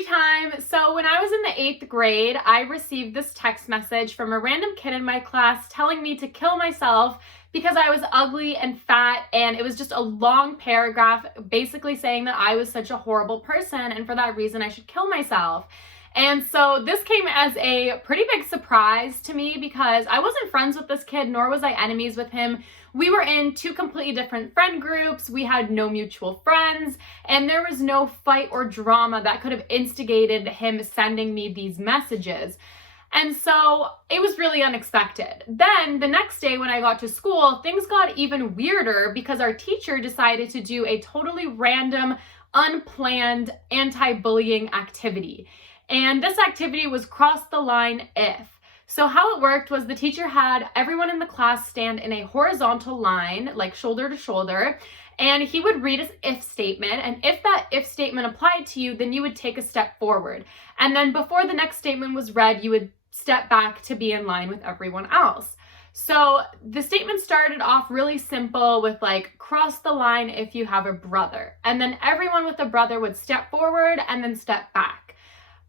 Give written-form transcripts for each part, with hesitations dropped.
Story time. So when I was in the 8th grade, I received this text message from a random kid in my class telling me to kill myself because I was ugly and fat, and it was just a long paragraph basically saying that I was such a horrible person and for that reason I should kill myself. And so this came as a pretty big surprise to me because I wasn't friends with this kid, nor was I enemies with him. We were in two completely different friend groups. We had no mutual friends, and there was no fight or drama that could have instigated him sending me these messages. And so it was really unexpected. Then the next day when I got to school, things got even weirder because our teacher decided to do a totally random, unplanned anti-bullying activity. And this activity was cross the line if. So how it worked was the teacher had everyone in the class stand in a horizontal line, like shoulder to shoulder, and he would read his if statement, and if that if statement applied to you, then you would take a step forward. And then before the next statement was read, you would step back to be in line with everyone else. So the statement started off really simple with like, cross the line if you have a brother. And then everyone with a brother would step forward and then step back.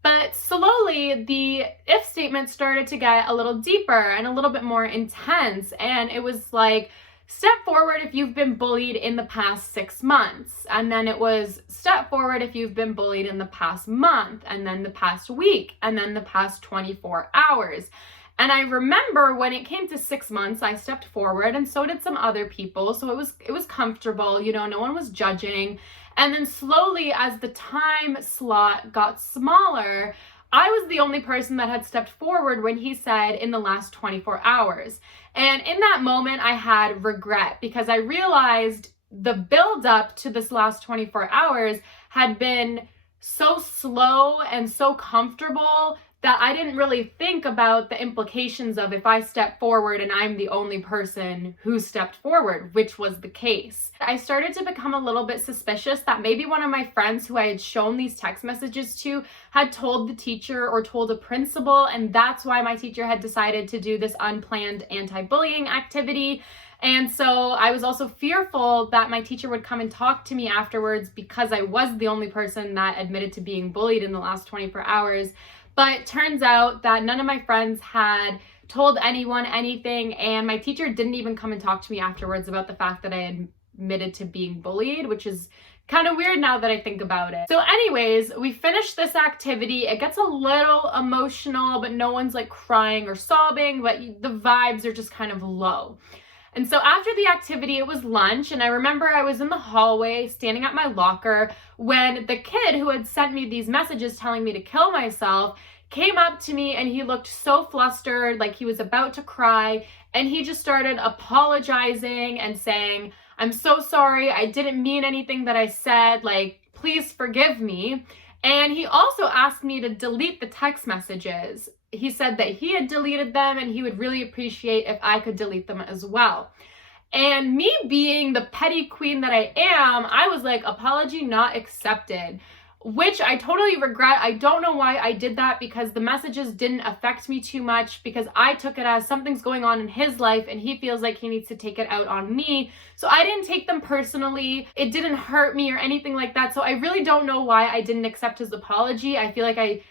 But slowly, the if statement started to get a little deeper and a little bit more intense. And it was like, step forward if you've been bullied in the past 6 months. And then it was step forward if you've been bullied in the past month, and then the past week, and then the past 24 hours. And I remember when it came to 6 months, I stepped forward, and so did some other people. So it was comfortable, you know, no one was judging. And then slowly, as the time slot got smaller, I was the only person that had stepped forward when he said in the last 24 hours. And in that moment, I had regret because I realized the buildup to this last 24 hours had been so slow and so comfortable that I didn't really think about the implications of if I step forward and I'm the only person who stepped forward, which was the case. I started to become a little bit suspicious that maybe one of my friends who I had shown these text messages to had told the teacher or told a principal, and that's why my teacher had decided to do this unplanned anti-bullying activity. And so I was also fearful that my teacher would come and talk to me afterwards because I was the only person that admitted to being bullied in the last 24 hours. But turns out that none of my friends had told anyone anything, and my teacher didn't even come and talk to me afterwards about the fact that I had admitted to being bullied, which is kind of weird now that I think about it. So anyways, we finished this activity. It gets a little emotional, but no one's like crying or sobbing, but the vibes are just kind of low. And so after the activity, it was lunch, and I remember I was in the hallway standing at my locker when the kid who had sent me these messages telling me to kill myself came up to me, and he looked so flustered, like he was about to cry, and he just started apologizing and saying, "I'm so sorry, I didn't mean anything that I said, like, please forgive me." And he also asked me to delete the text messages. He said that he had deleted them and he would really appreciate if I could delete them as well. And me being the petty queen that I am, I was like, apology not accepted, which I totally regret. I don't know why I did that because the messages didn't affect me too much because I took it as something's going on in his life and he feels like he needs to take it out on me. So I didn't take them personally. It didn't hurt me or anything like that. So I really don't know why I didn't accept his apology. I feel like I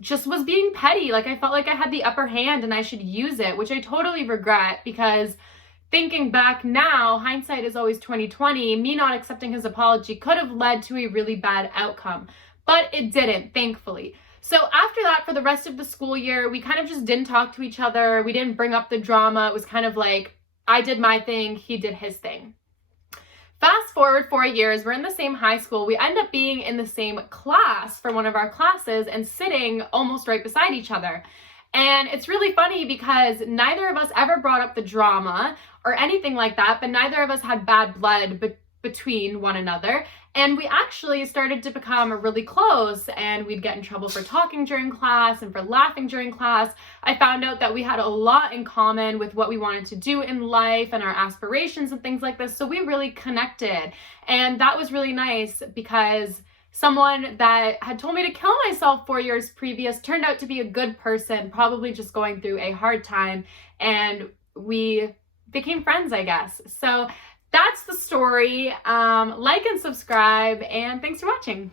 just was being petty. Like I felt like I had the upper hand and I should use it, which I totally regret because thinking back now, hindsight is always 20/20. Me not accepting his apology could have led to a really bad outcome, but it didn't, thankfully. So after that, for the rest of the school year, we kind of just didn't talk to each other. We didn't bring up the drama. It was kind of like I did my thing, he did his thing. Fast forward 4 years, we're in the same high school. We end up being in the same class for one of our classes and sitting almost right beside each other. And it's really funny because neither of us ever brought up the drama or anything like that, but neither of us had bad blood between one another. And we actually started to become really close, and we'd get in trouble for talking during class and for laughing during class. I found out that we had a lot in common with what we wanted to do in life and our aspirations and things like this. So we really connected. And that was really nice because someone that had told me to kill myself 4 years previous turned out to be a good person, probably just going through a hard time. And we became friends, I guess. So that's the story. Like and subscribe, and thanks for watching.